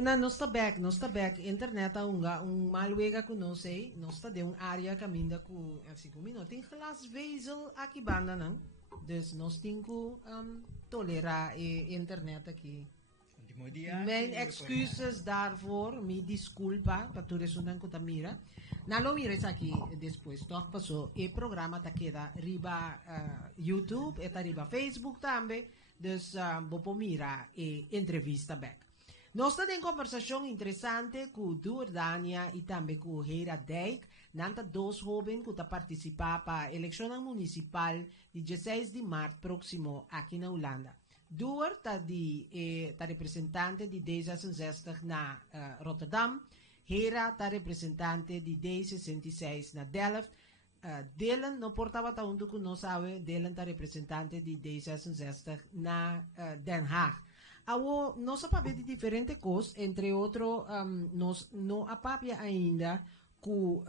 Na non sta back internet malwega ku no sei, non sta de area caminda ku assim como não tem glasvezel aqui banda não. Dus nós temos tolerar internet aqui. Mijn excuses daarvoor, me desculpa, para tu resultan com Tamira. Na lo mires aqui depois, toch passou, e programa tá queda riba YouTube, e tá riba Facebook também, dus bopo mira e entrevista back. Nós temos uma conversação interessante com Duurdania e também com Hera Dijk, nanta dois jovens que participam para a eleição municipal de 16 de março próximo aqui na Holanda. Duur tá representante de D66 na Rotterdam, Hera tá representante de D66 na Delft, Dylan não portava tá onde que não sabe, Dylan tá representante de D66 na Den Haag. Awo, nós sabemos de diferentes coisas, entre outros, nós não apapia ainda com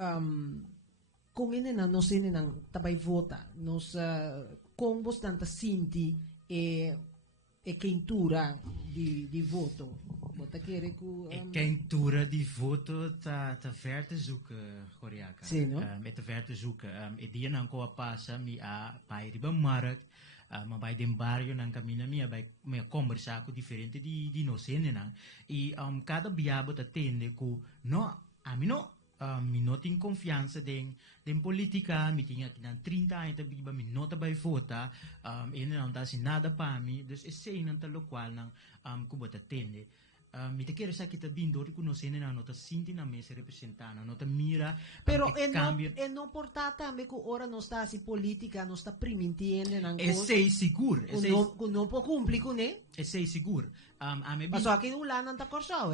ele não sei não também vota, nós com bastante sinti e quentura de voto. Bota querer que quentura de voto tá ver te zoeken, Koreaka. Sim, não? Met te ver te zoeken. E dia não coa passa mi a pai riba markt. Maar bij den barrio nan camina mia bij me conversar com diferente de nocene nan e cada biabo ta tende ku no a mi no mi no tin confiança den politica mi tinha que nan 30 anos ta biba mi nota by vota e não dá assim nada para mi dus é sei nan ta lo qual nan ku bota tende mi te quero sa kita bindo riconoscendo na nota sinti na mesa representana nota mira pero e non porta também que ora non sta si politica non sta primitiende nan e sei sicuro e non può cumplir con ne e sei sicuro a me ma so che non l'hanno ta corsao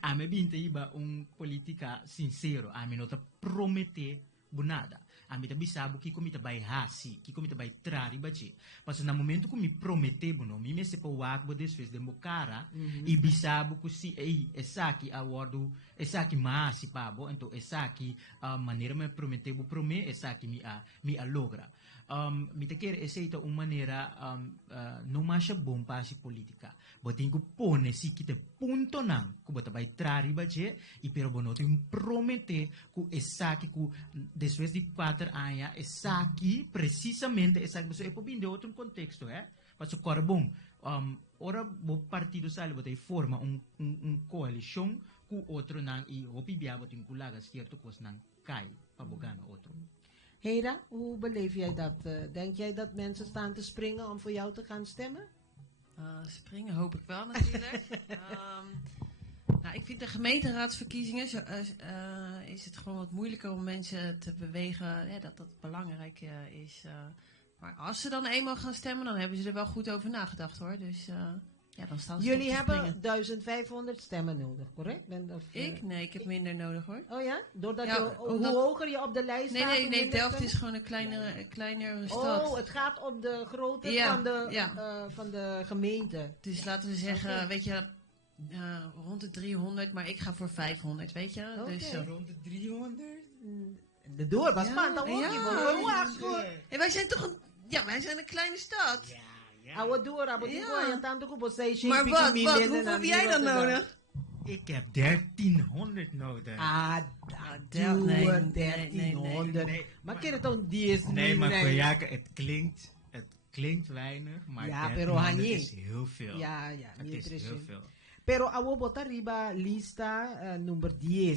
a me binte iba un politica sincero a me nota promete bunada a me tabi sabu que comita vai hasi que comita vai trari bache mas no momento que me promete buno me se pa wak bo desfez de mocara e bisabu que si essa que awardo essa que mas si pabo então essa que maneira me promete bo prome essa que me logra me te quer essa é uma maneira não mais bom para si política botin que pone si que te ponto não que bota vai trari bache e pero bono te promete que essa que después de 4 anos, essa aqui, precisamente, essa aqui, é para outro contexto, mas o Corbão, ora, o partido sale, botai forma coalição com outro não, e o PBA, botai culaga, certo, coisa não cai, para bogar outro. Hera, hoe beleef jij dat? Denk jij dat mensen staan te springen om voor jou te gaan stemmen? Springen hoop ik wel natuurlijk. Nou, ik vind de gemeenteraadsverkiezingen is het gewoon wat moeilijker om mensen te bewegen dat dat belangrijk is. Maar als ze dan eenmaal gaan stemmen, dan hebben ze er wel goed over nagedacht hoor. Dus dan staan ze Jullie hebben 1500 stemmen nodig, correct? Ik? Nee, ik heb minder nodig hoor. Oh ja? Doordat hoe hoger je op de lijst staat? Nee, Delft is gewoon een kleinere stad. Oh, het gaat om de grootte van de gemeente. Dus laten we zeggen, weet je... rond de 300, maar ik ga voor 500, weet je? Okay. Dus, rond de 300? De door, was spannend. Wij zijn toch wij zijn een kleine stad. Oude door, maar hoeveel heb jij dan nodig? Ik heb 1300 nodig. Nee. 1300. Maar ken het dan 10? Nee, maar voor het klinkt weinig, maar 1300 is heel veel. Ja, het is heel veel. Pero awo bota riba lista nummer 10.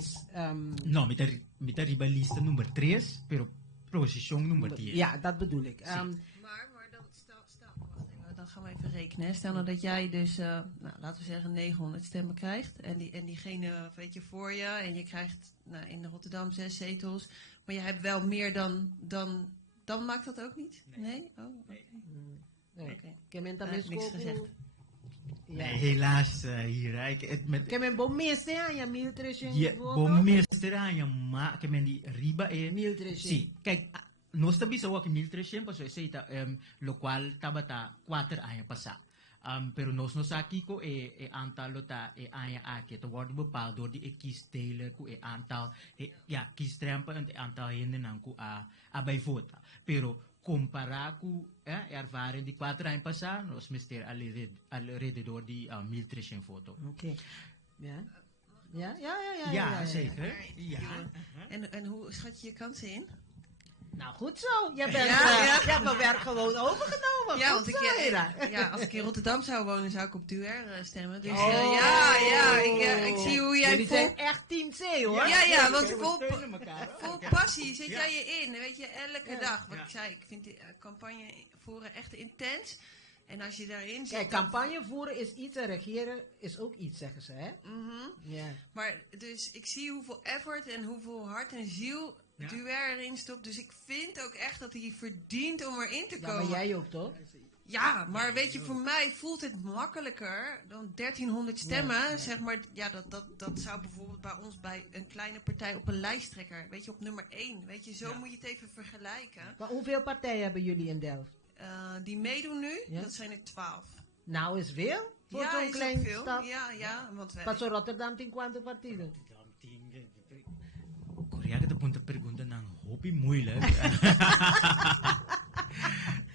No, met riba lista nummer 3, pero position nummer 10. Ja, dat bedoel ik. Maar dan dan gaan we even rekenen. Stel nou dat jij dus, laten we zeggen 900 stemmen krijgt. En diegene weet je voor je. En je krijgt in Rotterdam 6 zetels. Maar je hebt wel meer dan maakt dat ook niet? Nee? Oh, oké. Nee. Niks gezegd. Nee, helaas hier. Ik heb een bommeester aan je 1300. Ja, bommeester aan je, maar ik heb die riba 1300. Zie, kijk, nós também só aqui 1300, pasó essa lo cual tabata 4 anos passa. Pero nós aqui com antal ta aya aqui to word bepaald door die kiesdeler ku aantal kiesdrempel en aantal hende nan ku a bij vota. Pero comparar com ervaring de 4 anos passar, nós mister alrededor de 1300 votos. Okay. Ja. Ja, Ja, zeker. Ja. En hoe schat je je kansen in? Nou, goed zo. Je bent, Ja. je hebt mijn werk gewoon overgenomen. Ja, Goed want zo, Ira. als ik in Rotterdam zou wonen, zou ik op Duer stemmen. Dus Oh. ik zie hoe jij Jullie vol... zijn echt team C, hoor. Ja, want we vol steunen elkaar. Vol Oké. passie zet Ja. jij je in, weet je, elke Ja. dag. Wat Ja. ik zei, ik vind de campagne voeren echt intens. En als je daarin zit... Kijk, campagne voeren is iets en regeren is ook iets, zeggen ze, hè? Mhm. Ja. Maar dus ik zie hoeveel effort en hoeveel hart en ziel Ja. Duer erin stopt. Dus ik vind ook echt dat hij verdient om erin te Ja, komen. maar jij ook, toch? Ja, maar weet je, voor mij voelt het makkelijker dan 1300 stemmen. Ja. Zeg maar, ja, dat zou bijvoorbeeld bij ons bij een kleine partij op een lijsttrekker, weet je, op nummer 1. Weet je, zo Ja. moet je het even vergelijken. Maar hoeveel partijen hebben jullie in Delft? Die meedoen nu, Ja. dat zijn er 12. Nou, is veel voor Ja, zo'n is ook klein veel. stad. Ja, want wij... Pas Rotterdam, 10 quanto partido? Korea que te punta pergunta ng hobby moeilijk.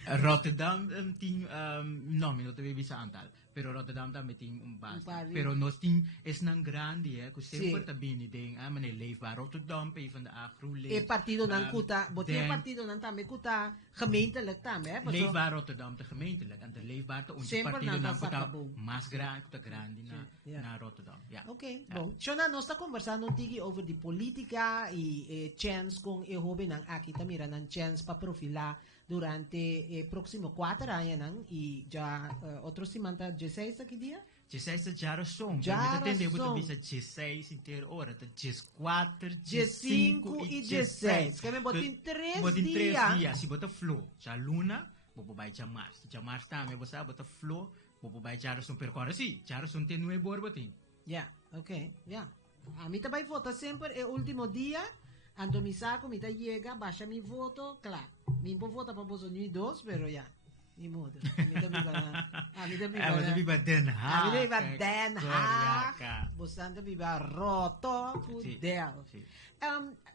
Rotterdam ting no mi no te bisa antal. Pero Rotterdam también ting un basta. Pari. Pero nos ting es nang grande ku Sí. sempre tabini ding mane leefbaar Rotterdam pe van de GroenLinks. E partido ng kuta, buti then- partido ng tami kuta, gemeentelijk tami, hè? Paso, Leefbaar Rotterdam te gemeentelijk en de leefbaar te onze Sempre partido nasa ng kuta Sakabong. mas grande Ja. na Rotterdam. Ja. Ok, Ja. bom. Shona, nós está conversando tigi over di politica e chance kung ihobe ng akita mira ng chance pa profila durante próximo 4 años nang i ja otro simanta 16 aqui dia? 16 jaar som. Jara Met atende som. bisa 16 inteiro hora, tá 14, 15 e 16. Kami botin 3 Botin 3 dia. dias. Si bota flow, ja luna, bobo bay ja mars. Ja mars ta me bosa bota flow, bobo bay jara som per kora si. Jara som te nueve bor botin. Yeah, okay, yeah. A mí também vota sempre el último dia. Ando mi saco, mi llega, baja mi voto, claro. Mi po vota para Bolsonaro 2, pero ya. Ni modo. A mí también Mas viva Den A Haag. mí viva Den Haag. Koreaka. Bostante viva roto voor Zie. Delft. Zie.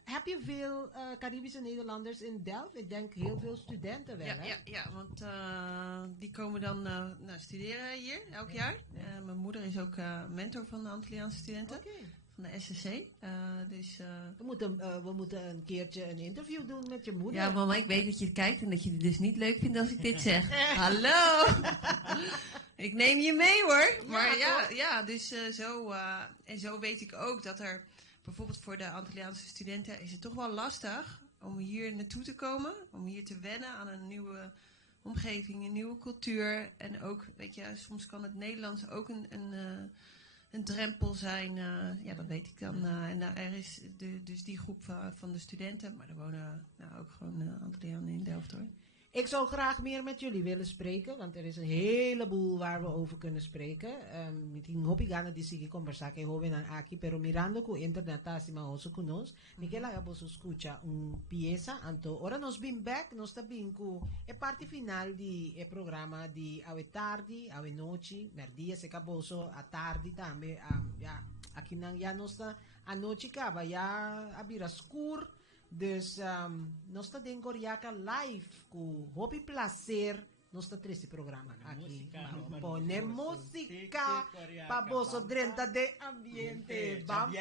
Heb je veel Caribische Nederlanders in Delft? Ik denk heel veel studenten wel, hè? Ja, want die komen dan studeren hier elk jaar. Mijn moeder is ook mentor van de Antilliaanse studenten, Oké. van de SSC. Dus, We moeten een keertje een interview doen met je moeder. ja, mama, ik weet dat je het kijkt en dat je het dus niet leuk vindt als ik dit zeg. Hallo! Ik neem je mee hoor. Maar ja, dus zo. En zo weet ik ook dat er bijvoorbeeld voor de Antilliaanse studenten is het toch wel lastig om hier naartoe te komen. Om hier te wennen aan een nieuwe omgeving, een nieuwe cultuur. En ook, weet je, soms kan het Nederlands ook een drempel zijn. Ja, dat weet ik dan. En er is dus die groep van de studenten. Maar er wonen ook gewoon Antillianen in Delft hoor. Ik zou graag meer met jullie willen spreken, want er is een heleboel waar we over kunnen spreken. Meeting hopi gana di sige conversar kay joven ang aki, pero mirando ko internet si mahoso kunos, Miguel Ayabo so escucha un pieza anto. Ora nos bin back, nos tabin ko e parte final di e programa di awe tardi, awe noci, merdia se caboso a tardi tambe, ja, aki nang ya nos ta a noci kaba ya abira skur. Dus nós está em Coriaca live com hobby placer nós está triste programa aqui pone música para bolso drenta de ambiente vamos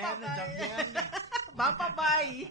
papai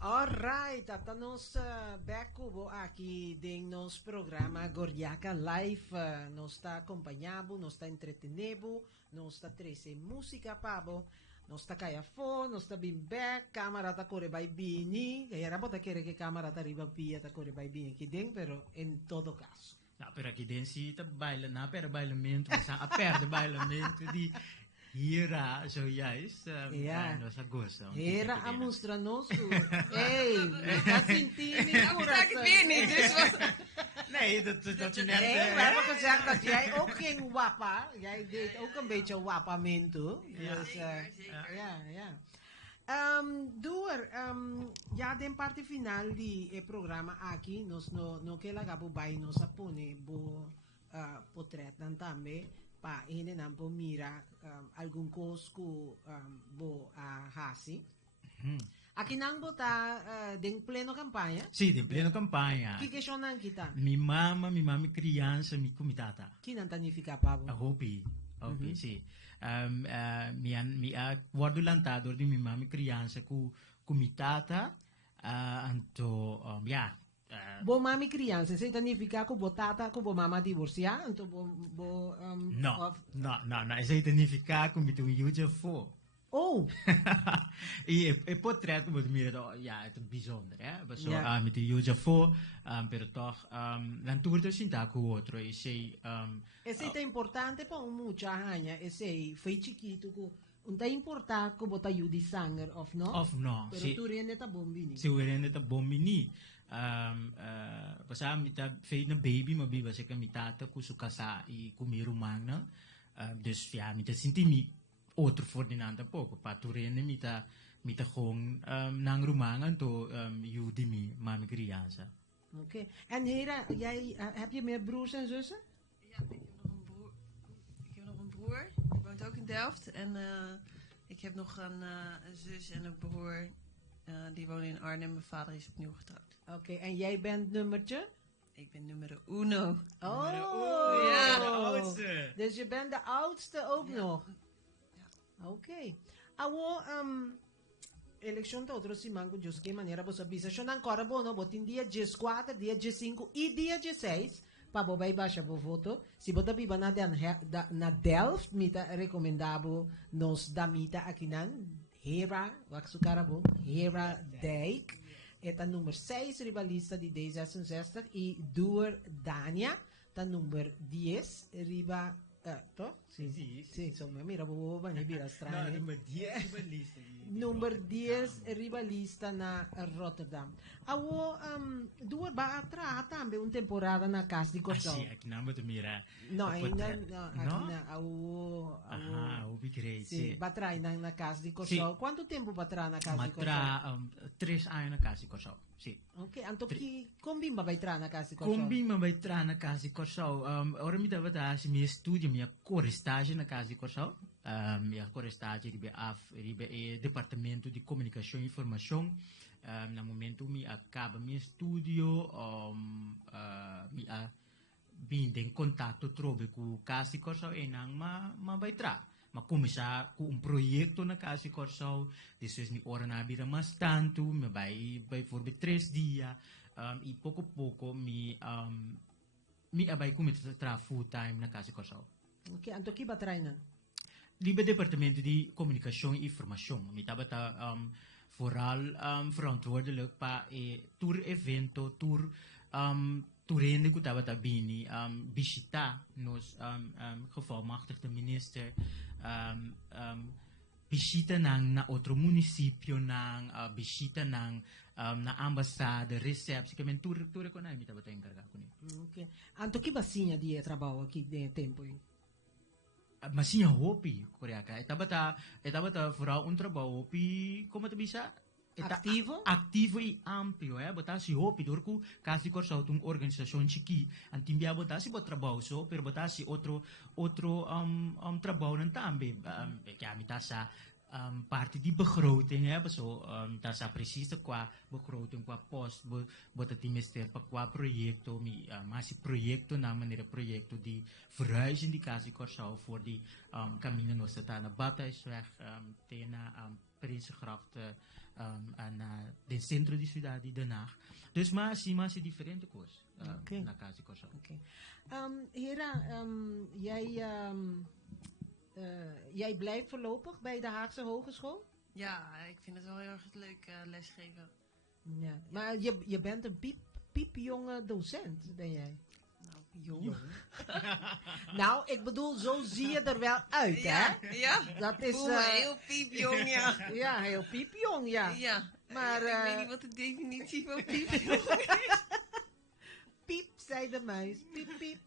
Alright, at nos back kubo aqui din nos programa Gordiaca Live. Nos está acompanhado, nos está entretenebo, nos está trece música pabo, nos está kaya fo, nos está bem back, câmera tá corre by bini. Kaya era bota querer que câmera tá riba pia tá corre by bini aqui din, pero em todo caso. Nou, pero aqui dentro se tá baila na per bailamento, mas a per de bailamento di hira zojuist nós gosto. Era a mostra nosso. Ei, tá sentindo Ik sta het weer niet, dus wat... Nee, dat je net... Nee, we hebben gezegd dat jij ook geen wappa. Jij deed ook een beetje wappamento. Ja. Dus, Zeker. ja. Door, ja, den parte final di programa aqui, nós no que lagabo bay nos apone bo portret dan tambe pa ine nan po mira algun cos ku bo hasi. Aqui nang bota den pleno campanha. Sì, in plena campagna. Que questionan kita? Mi mama criança, mi comitata. Que não tanifica pavo? A hopi, sì. Mi ha guardo lantador di mi mama criança cu comitata, anto, ja. Bo mami criança, você tanifica com botata com bo mama divorciar, então No, isso aí significa que me tu usa fo. Oh, E portret como tu mira, ja, het is bijzonder, hè? So, Ja. met die usa fo, pero toch, dan toer te sinta cu outro, e sei, esse é importante para muita hanha, esse foi chiquito com tá importante que bota yudi sanger of no? of no, Pero sì. tu rende tá bombini. Si weren het bombini. Basta mita feit na baby mabiba sa kamitata kusukasa i kumirumang na. Dus ja, mita sinti mi outro fordinanta pouco. Paturene mita gewoon nang rumangan to yudi mi mami criança. Oké. En Hera, jij, heb je meer broers en zussen? Ja, ik heb nog een broer. Die woont ook in Delft. En ik heb nog een zus en een broer. Die wonen in Arnhem. Mijn vader is opnieuw getrouwd. Oké, en jij bent nummertje? Ik ben nummer uno. Oh, Ja. de oudste. Dus je bent de oudste ook nog? Ja. Ok. Awo, election to outro si manco giusto che maniera posso avvisare. Sono ancora buono, voto in dia G4, dia G5 e dia G6. Pa bobai baixa bo voto. Si bota biba na Delft, mita recomendabo nos da mita aqui nan. Hera, Waxucarabo, Hera Dijk. Eta nummer 6 rivalista di D66 e Duer Dania. Ta nummer 10 riba to? Sì. Sì, insomma, mira bobo ba ni bira strano. nummer 10 balista. Nummer 10 rivalista na Rotterdam. Awo Duer ba atra tambe un temporada na Cas di Corso. Sì, aqui na tu mira. No, o portret. aqui na awo Ubi crei, sì, sì. batrai na Cas di Corso. Sì. Quanto tempo batrai na Cas di Corso? Matra 3 anni na casa corso. Sì. Ok, anto ki combimba vai tra na Cas di Corso. Combi ma vai tra na casa di corso. Ora mi dava da si mi studio mi correstage na casa di corso. Mi correstage ribe departamento di comunicazione e informazione. Na momento mi acaba mi studio mi binde in contatto trove cu casa di corso e nang ma vai tra. Ma come sa cu un progetto na casa di corso, dus mi ora na bira mas tanto, mi vai voor 3 dias. E pouco mi abai come tra full time na casa di corso. Ok, anto ki batrai na? Libe departamento di comunicazione e informazione. Mi tabata vooral verantwoordelijk pa tour evento, toerende ku tabata bini, bisita nos gevolmachtigde minister, bisita nang na otro municipio nang bisita nang na ambassade, receptie, que men tour ko na mi tabata encarga ko ni. Ok. Anto ki basinha di trabalho aqui de tempo? Mas sim, hopi, Coreaca. Estava vooral um trabalho hopi, como tu bisa? Activo? Activo e amplo, botar se hopi, dorku, kasi corso uma organização chiqui, antimbia botar se bot trabalho so, pero botar se outro trabalho não tambe, que a mitad sa parte die begroting hebben. Zo, dat is precies qua begroting, qua post, wat het minister qua projecto, maar projecto na manier projecto die verhuizen die kasi Curaçao voor die Camino Nostra na Badhuisweg, tena Prinsengracht en de centro di ciudad di Den Haag. Dus maar zie differente koers na kasi Curaçao. Okay. Hera, jij blijft voorlopig bij de Haagse Hogeschool? Ja, ik vind het wel heel erg leuk lesgeven. Ja. Maar je bent een piepjonge docent, ben jij? Nou, jong. Nou, ik bedoel, zo zie je er wel uit, Ja, hè? ja. Dat is Voel me heel piepjong, ja. ja, heel piepjong, ja. Ja, Maar, ik weet niet wat de definitie van piepjong is. Piep, zei de muis. Piep, piep.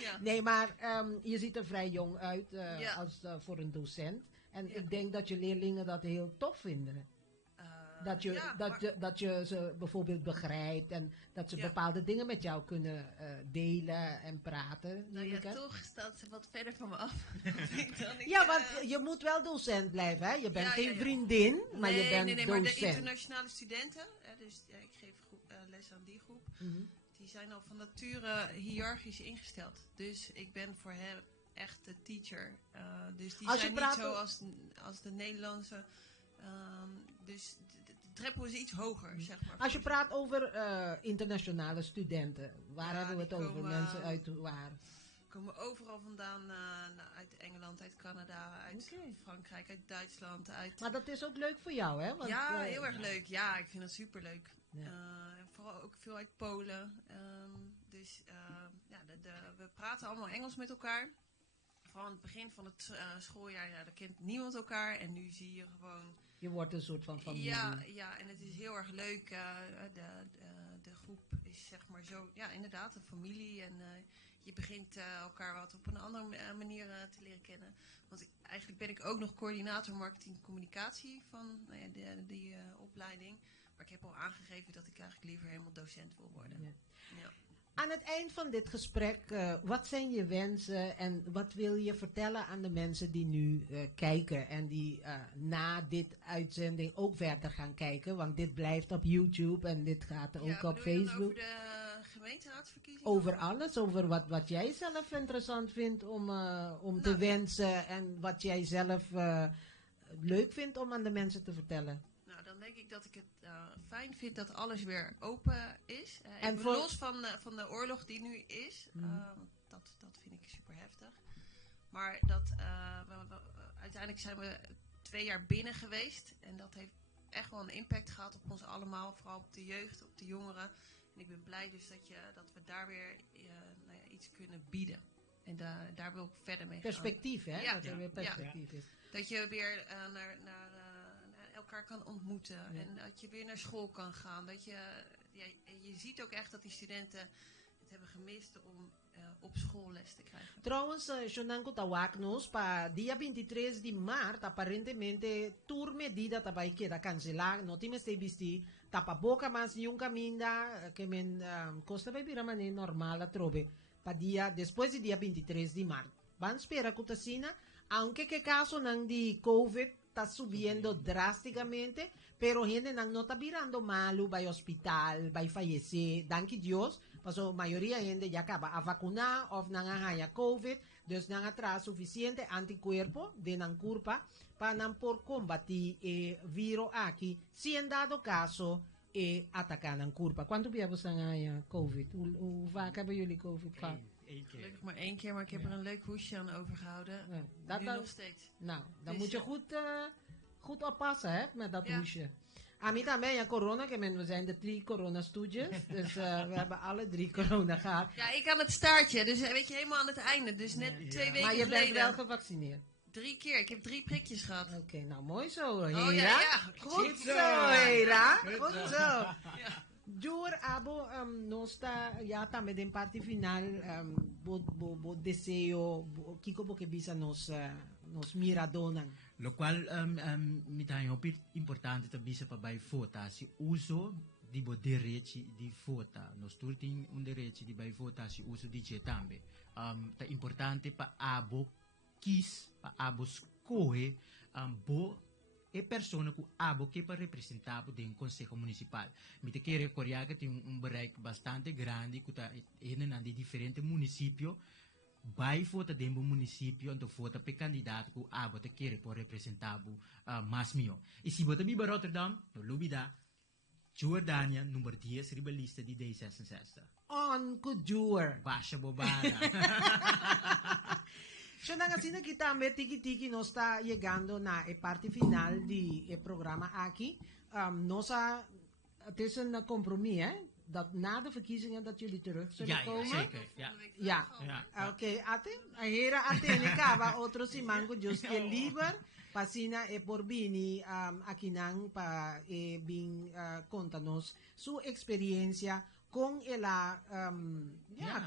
Ja. Nee, maar je ziet er vrij jong uit Ja. als voor een docent. En Ja. ik denk dat je leerlingen dat heel tof vinden. Ja, Dat je ze bijvoorbeeld begrijpt en dat ze Ja. bepaalde dingen met jou kunnen delen en praten. nou neem ik ja, aan. toch staat ze wat verder van me af. Dan ik, Ja, want je moet wel docent blijven, hè? Je bent Ja, geen ja, ja. vriendin, maar je bent nee, maar de docent. internationale studenten, dus ik geef les aan die groep, Mhm. die zijn al van nature hiërarchisch ingesteld. Dus ik ben voor hen echt de teacher. Dus die Als je zijn praat niet zo o- als de Nederlandse. Dus de drempel is iets hoger, zeg maar. Als je voor praat over internationale studenten, waar Ja, hebben we het die over? komen, Mensen uit waar? komen overal vandaan, uit Engeland, uit Canada, uit Oké. Frankrijk, uit Duitsland, uit... Maar dat is ook leuk voor jou, hè? Want, ja, heel erg leuk. Ja, ik vind het superleuk. Ja. En vooral ook veel uit Polen. Dus we praten allemaal Engels met elkaar. Vooral aan het begin van het schooljaar, ja, daar kent niemand elkaar. En nu zie je gewoon... Je wordt een soort van familie. Ja, en het is heel erg leuk. De groep is zeg maar zo, ja, inderdaad, een familie. En je begint elkaar wat op een andere manier te leren kennen. Want eigenlijk ben ik ook nog coördinator marketing en communicatie van die opleiding. Maar ik heb al aangegeven dat ik eigenlijk liever helemaal docent wil worden. Ja. Ja. Aan het eind van dit gesprek, wat zijn je wensen en wat wil je vertellen aan de mensen die nu kijken en die na dit uitzending ook verder gaan kijken? Want dit blijft op YouTube en dit gaat ook Ja, op bedoel je dan Facebook. over de gemeenteraadsverkiezingen? Over alles, over wat jij zelf interessant vindt om te Nou, wensen en wat jij zelf leuk vindt om aan de mensen te vertellen. Nou, dan denk ik dat ik het fijn vind dat alles weer open is. En Even voor- los van de oorlog die nu is. Mhm. Dat vind ik super heftig. Maar dat, uiteindelijk zijn we 2 jaar binnen geweest. En dat heeft echt wel een impact gehad op ons allemaal. Vooral op de jeugd, op de jongeren. En ik ben blij dus dat we daar weer iets kunnen bieden. En daar wil ik verder mee gaan. Perspectief, hè? Ja, Dat er ja, weer ja. perspectief is. Dat je weer naar elkaar kan ontmoeten. Ja. En dat je weer naar school kan gaan. Dat je ziet ook echt dat die studenten het hebben gemist om op school les te krijgen. Trouwens, Shonanko Tawaknos, pa dia 23 de maart, aparentemente, tour medida tabay queda cancelar, no time se bisti, tapa boca mas yung caminda, que men costa by biramane normal trobe, pa dia, después de dia 23 de maart. Van spera kutasina, aunque que caso nang di COVID está subiendo drásticamente, pero gente nang no está virando malo, by hospital, by fallecer, danke Dios, paso mayoría gente ya acaba a vacunar of nangahaya COVID, dus nang atrás suficiente anticuerpo de nang curpa para nang por combatir viro aquí, si en dado caso atacar nang curpa. ¿Cuánto tiempo nangahaya COVID? Hoe vaak hebben jullie COVID gehad? Eén keer. Gelukkig maar 1 keer, maar ik heb er een leuk hoesje aan overgehouden. Ja, Nu dat- nog steeds. Nou, dan Dus moet je ja. goed oppassen hè, met dat Ja. hoesje. A mí también, ja, corona, we zijn de 3 corona-stoetjes. Dus we hebben alle 3 corona gehad. Ja, ik aan het staartje, dus weet je, helemaal aan het einde. Dus net Ja. 2 weken Maar je bent geleden. wel gevaccineerd. 3 keer, ik heb 3 prikjes gehad. Oké, nou mooi zo, Hera. Oh ja, ja. Goed Zo. zo, Hera. Goed Goed zo. zo. Ja. Jur, abo, nosta, ja, también en parte final, bo deseo, kiko bo que bisa nos miradonan. Lo qual mi dà un po' importante tabisa pa bai vota si uso di bo direiti di vota. Nos turtin un direiti di bai vota si uso di je tambe. Ta importante pa abo kis pa abo corre bo e persona que abo que para representar de um conselho municipal. Me te quero recordar que tem bereik bastante grande que está em diferentes municípios. Vai vota dentro do município, então vota para candidato que abo te quer para representar mais mio. E se vota biba Rotterdam, no lubida Jordânia, número 10, ribalista de D66. On Kudur. Baixa bobada. So na kasi nakita me tiki-tiki no está llegando na parte final di programa aqui. Nossa, het is een compromis, dat na de verkiezingen dat jullie terug zullen Ja, komen. zeker. Ja. Ja. Ja. Oké, ate, hera ate ni kaba otro si mango Dios que liber pasina e porbini akinang pa bing contanos su experiencia con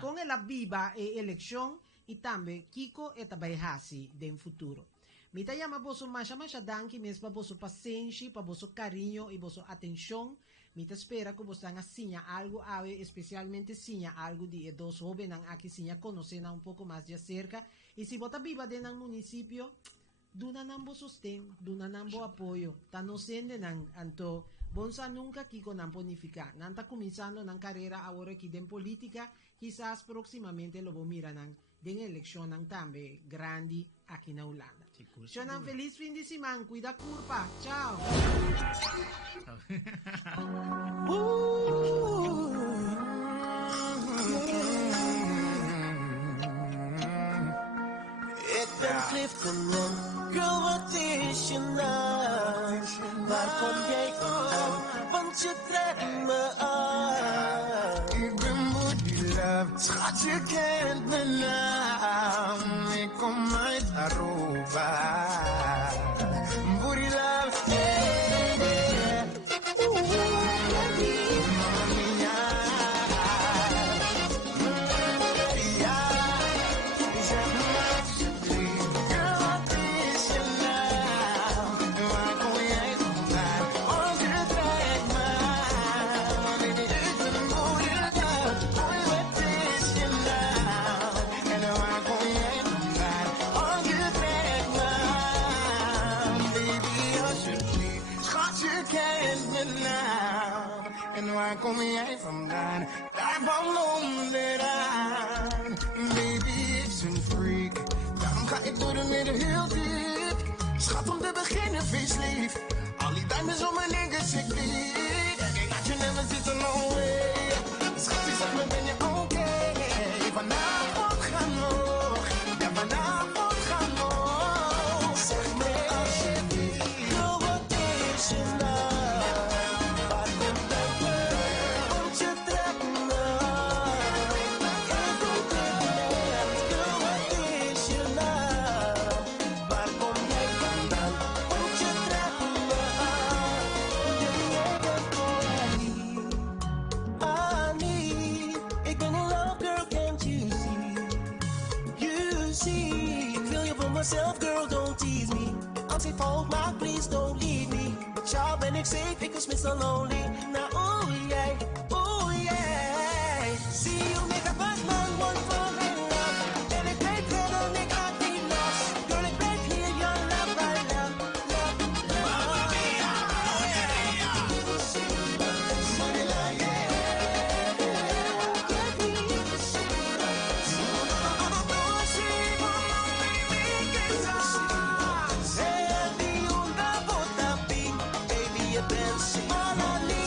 con la viva elección y también Kiko eta bayhasi den futuro. Mita yama boso masha danki mesmo boso paciência, pa boso carinho e boso atenção. Mita espera que você tenha sinha algo especialmente sinha algo de dos jovens aqui sinha conhecer um pouco mais de cerca. E se você viva dentro do município, duna nambo sustento, duna nambo apoio. Tá no sende nang anto bonsa nunca Kiko nan ponificar. Nanta começando na carreira agora aqui den política, quizás proximamente lo vou mirar nang den election nang tambe grande aqui na Holanda. So nang feliz fin de semana, cuida curpa. Ciao. Ik ben Clifton en girl, wat is je naam? Waar kom jij vandaan? Want je trekt me aan. Ik ben Booty Love, schat je kent mijn naam. Ik kom uit Aruba. Booty Love, waar kom jij vandaan? Daar van onderaan. Baby, ik is een freak. Daarom ga ik door de midden heel diep. Schat, om te beginnen, facelief. Al die diamonds om mijn niggas, ik lief. Ik laat je never zitten, no way. Schat, ik zeg me, ben je oké? Vanavond gaan nog. Ja, vanavond gaan nog. Zeg me alsjeblieft. Girl, wat is je naam? Myself, girl, don't tease me. Als ik fout maak, please don't leave me. Met jou ben ik safe, ik was Mr. Lonely. Now, oh yeah, oh yeah. See you make a bad man one for me love. En ik weet verder, ik ga niet los. Girl, ik blijf hier, your love, right now. Mamma mia, oh yeah. Baby, you been all I need.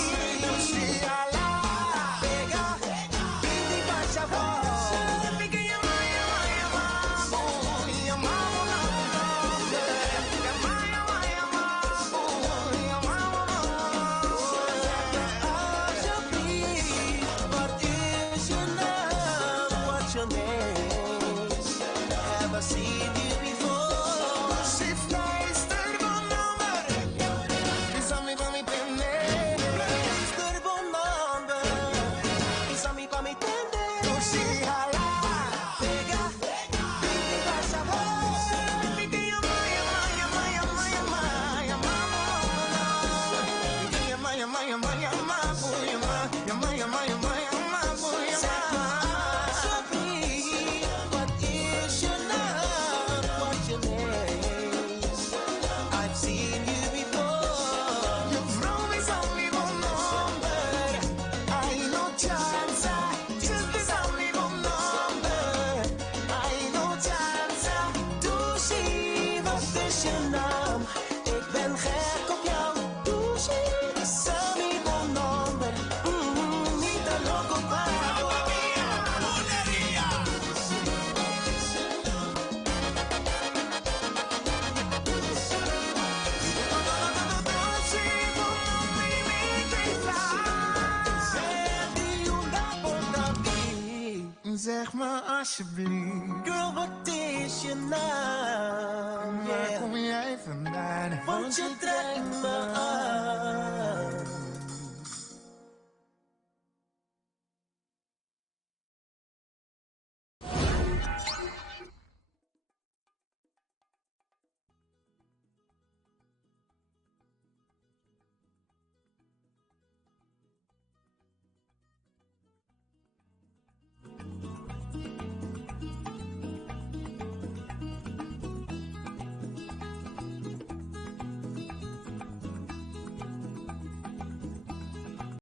zeg me alsjeblieft. Girl, wat is je naam? Waar kom jij vandaan? Want je